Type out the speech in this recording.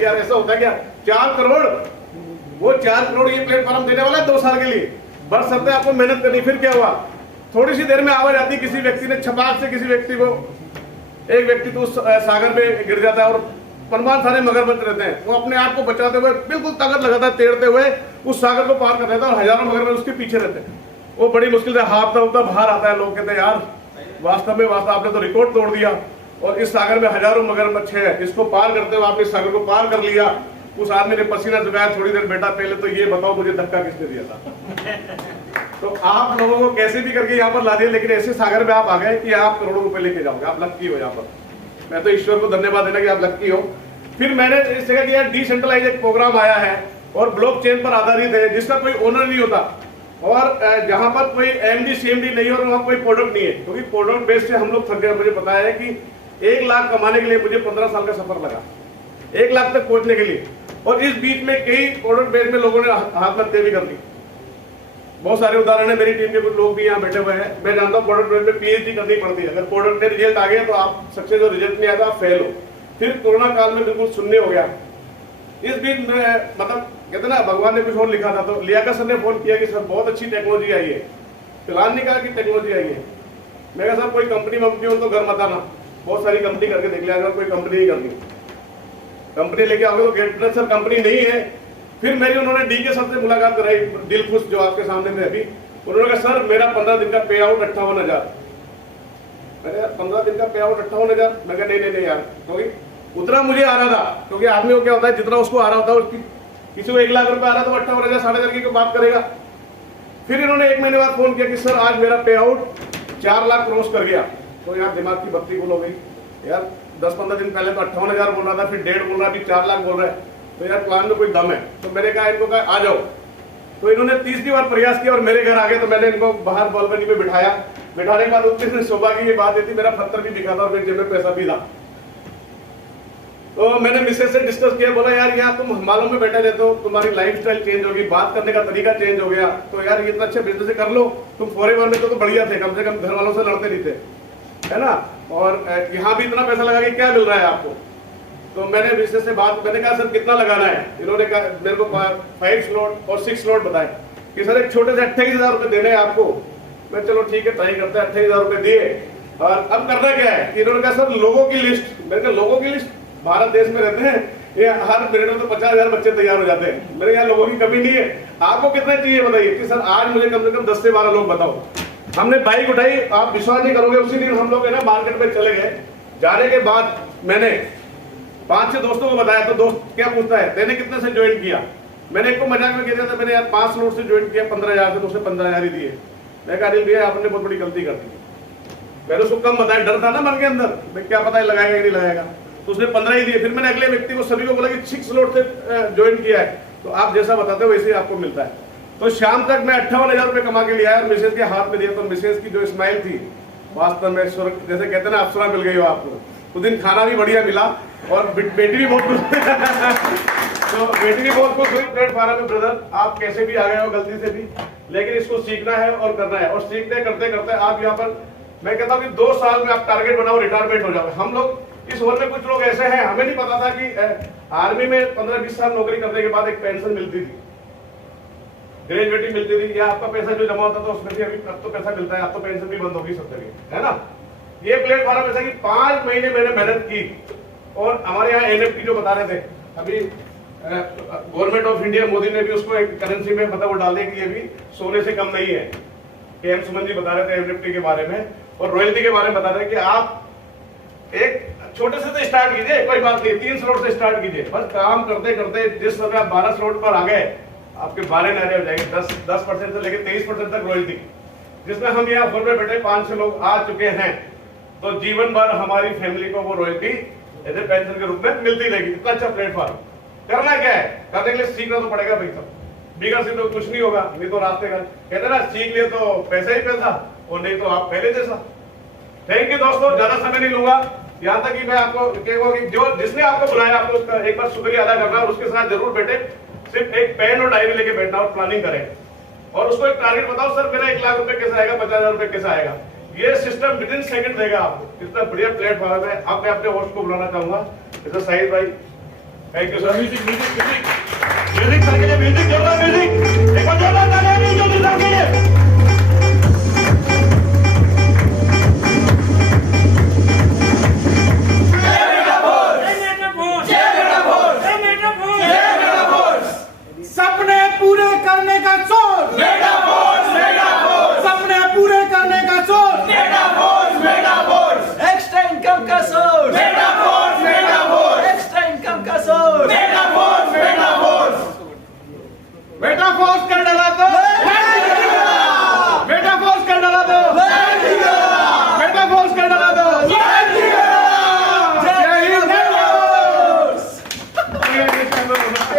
कि यार ऐसा होता है क्या 4 करोड़, वो 4 करोड़ ये प्लेटफॉर्म देने वाला है 2 साल के लिए, बस सकते आपको मेहनत करनी। फिर क्या हुआ, थोड़ी सी देर में आवाज आती, किसी व्यक्ति ने छपाक से किसी व्यक्ति को, एक व्यक्ति तो उस सागर में गिर जाता है और परमान सारे मगरमच्छ रहते हैं, वो अपने आप को बचाते हुए बिल्कुल ताकत लगाता है, तैरते हुए उस सागर को पार कर लेता है और हजारों मगरमच्छ उसके पीछे रहते हैं। वो बड़ी मुश्किल से हाफता उठता बाहर आता है, लोग कहते हैं यार वास्तव में आपने तो रिकॉर्ड तोड़ दिया और इस सागर में हजारों मगरमच्छ है, इसको पार करते हुए आपने सागर को पार कर लिया। उस आदमी ने पसीना चुकाया थोड़ी देर, बेटा पहले तो ये बताओ मुझे धक्का किसने दिया था। तो आप लोगों को कैसे भी करके यहाँ पर ला दिया, लेकिन ऐसे सागर में आप आ गए कि आप करोड़ों रुपए लेके जाओगे, आप लक्की हो यहाँ पर। मैं तो ईश्वर को धन्यवाद देना कि आप लक्की हो। फिर मैंने इस जगह किया डिसेंट्रलाइज एक प्रोग्राम आया है और ब्लॉकचेन पर आधारित है, जिसका कोई ओनर नहीं होता और जहां पर कोई एमडी सीएमडी नहीं है और वहां कोई प्रोडक्ट नहीं है, क्योंकि प्रोडक्ट बेस से हम लोग थक गए। मुझे पता है कि 1 लाख कमाने के लिए मुझे 15 साल का सफर लगा 1 लाख तक पहुंचने के लिए, और इस बीच में कई प्रोडक्ट बेस में लोगों ने आत्महत्या भी कर दी। बहुत सारे उदाहरण है, मेरी टीम के कुछ लोग भी यहाँ बैठे हुए हैं। मैं जानता हूँ प्रोडक्ट बेस में पीएचडी करनी पड़ती है, अगर प्रोडक्ट में रिजल्ट आ गया तो आप सक्सेस, और रिजल्ट नहीं आता आप फेल हो। फिर कोरोना काल में बिल्कुल शून्य हो गया। इस बीच में मतलब कहते ना भगवान ने कुछ और लिखा था, तो लियाकत सर ने फोन किया कि सर बहुत अच्छी टेक्नोलॉजी आई है। फिलहाल नहीं कहा कि टेक्नोलॉजी आई है, मैं कहा सर कोई कंपनी वंपनी हो तो घर मत आना, बहुत सारी कंपनी करके देख लिया, अगर कोई कंपनी नहीं करनी, कंपनी लेके आओगे तो गेट सर कंपनी नहीं है। फिर मेरी उन्होंने डी के सर से मुलाकात कराई, दिल खुश जो आपके सामने में अभी, उन्होंने कहा सर मेरा 15 दिन का पे आउट 58,000। मैंने 15 दिन का पे आउट 58,000, मैं कहा नहीं यार, क्योंकि उतना मुझे आ रहा था, क्योंकि आदमी को क्या होता है जितना उसको आ रहा होता है, उसकी किसी को 1 लाख रुपए आ रहा था, 58,000 4,500 की बात करेगा। फिर इन्होंने 1 महीने बाद फोन किया कि सर आज मेरा पे आउट 4 लाख क्रॉस कर गया। तो यार दिमाग की बत्ती गुल हो गई, यार 10-15 दिन पहले तो 58,000 बोल रहा था, फिर 1.5 बोल रहा, अभी 4 लाख बोल रहा है, तो यार प्लान में कोई दम है। तो मैंने कहा इनको कहा आ जाओ, तो इन्होंने 30वीं बार प्रयास किया और मेरे घर आ गए। तो मैंने इनको बाहर बालकनी में बिठाया, बिठाने के बाद उतनी सौभाग्य की बात थी, मेरा पत्थर भी दिखा था और मेरे जेब में पैसा भी था। तो मैंने मिसेज से डिस्कस किया, बोला यार यहाँ तुम हिमालय में बैठे रहते हो, तुम्हारी लाइफस्टाइल चेंज होगी, बात करने का तरीका चेंज हो गया, तो यार ये इतना अच्छा बिजनेस कर लो। तुम फॉरेवर में तो बढ़िया थे, कम से कम घर वालों से लड़ते नहीं थे, है ना, और यहाँ भी इतना पैसा लगा के क्या मिल रहा है आपको। तो मैंने मिसेज से बात, मैंने कहा सर कितना लगाना है, इन्होंने कहा मेरे को 5 स्लॉट और 6 स्लॉट बताए कि सर एक छोटे से 28,000 रुपए देने हैं आपको। मैं चलो ठीक है ट्राई करते हैं, 28,000 रुपए दिए। और अब करना क्या है, इन्होंने कहा सर लोगों की लिस्ट। मैंने कहा लोगों की लिस्ट, भारत देश में रहते हैं ये हर मिनट में तो 50,000 बच्चे तैयार हो जाते हैं, मेरे यहाँ लोगों की कमी नहीं है, आपको कितने चाहिए बताइए। कि सर आज मुझे कम से कम 10 से 12 लोग बताओ। हमने बाइक उठाई, आप विश्वास नहीं करोगे, उसी दिन हम लोग है ना मार्केट में चले गए। जाने के बाद मैंने 5-6 दोस्तों को बताया, तो दोस्त क्या पूछता है तेने कितने से ज्वाइन किया। मैंने एक को मजाक में कह दिया था, मैंने यार 5 स्लॉट से ज्वाइन किया 15,000 से, तो उसने 15,000 ही दिए। मैं कहा अनिल भैया आपने बहुत बड़ी गलती कर दी, मैंने उसको कम बताया, डर था ना मन के अंदर, मैं क्या पता है लगाएगा कि नहीं लगाएगा, तो उसने 15 ही दिए। फिर मैंने अगले व्यक्ति को सभी को बोला कि 6 स्लॉट से ज्वाइन किया है, तो आप जैसा बताते हो वैसे ही आपको मिलता है। तो शाम तक मैं 58,000 रुपए कमा के लिया और मिसेज के हाथ में दिया। तो मिसेज की जो स्माइल थी वास्तव में स्वर्ग, जैसे कहते हैं ना अप्सरा मिल गई हो आपको। उस दिन खाना भी बढ़िया मिला और बेटी भी बहुत खुश तो बेटी भी बहुत खुश हुई। प्लेटफॉर्म में ब्रदर आप कैसे भी आ गए हो गलती से भी, लेकिन इसको सीखना है और करना है, और सीखते करते करते आप यहाँ पर, मैं कहता हूँ कि 2 साल में आप टारगेट बनाओ, रिटायरमेंट हो जाओ। हम लोग इस हॉल में कुछ लोग ऐसे हैं, हमें नहीं पता था कि आर्मी में 15-20 साल नौकरी करने के बाद एक पेंशन मिलती थी, ग्रेजुएटी मिलती थी, या आपका पैसा जो जमा होता था उसमें भी, अभी अब तो पैसा मिलता है, अब तो पेंशन भी बंद होगी सब जगह, है ना। ये प्लेटफॉर्म ऐसा कि 5 महीने मैंने मेहनत की, और हमारे यहाँ एनएफटी जो बता रहे थे अभी, गवर्नमेंट ऑफ इंडिया मोदी ने भी उसको एक करेंसी में मतलब वो डाल दिया कि ये भी सोने से कम नहीं है। के.एम. सुमन जी बता रहे थे एनएफटी के बारे में, और रॉयल्टी के बारे में बता रहे हैं कि आप एक छोटे से तो स्टार्ट कीजिए, कोई बात नहीं, 3 स्लॉट से स्टार्ट कीजिए, बस काम करते करते जिस समय आप 12 स्लॉट पर आ गए, आपके 12 नारे हो जाएंगे, 10% से लेकर 23% तक रॉयल्टी, जिसमें हम यहाँ घर में बैठे 5-6 लोग आ चुके हैं। तो जीवन भर हमारी फैमिली को वो रॉयल्टी ऐसे पेंशन के रूप में मिलती रहेगी। इतना अच्छा प्लेटफॉर्म, करना क्या है, करने के लिए सीखना तो पड़ेगा भाई सब, बिगड़ से तो कुछ नहीं होगा, नहीं तो रास्ते का कहते ना सीख लिए तो पैसा ही पैसा, और नहीं तो आप पहले जैसा। थैंक यू दोस्तों, ज्यादा समय नहीं लूंगा, यहाँ तक कि मैं आपको कहूंगा कि जो जिसने आपको बुलाया आपको उसका एक बार शुक्रिया अदा करना, और उसके साथ जरूर बैठे, सिर्फ एक पेन और डायरी लेके बैठना और प्लानिंग करें, और उसको एक टारगेट बताओ, सर मेरा 1 लाख रुपए कैसे आएगा, 50,000 रुपए कैसे आएगा। ये सिस्टम विदिन सेकंड देगा आपको। इतना बढ़िया प्लेटफॉर्म है। अब मैं अपने होस्ट को बुलाना चाहूंगा, जैसे साहिद भाई, thank you sir. Music music music music करके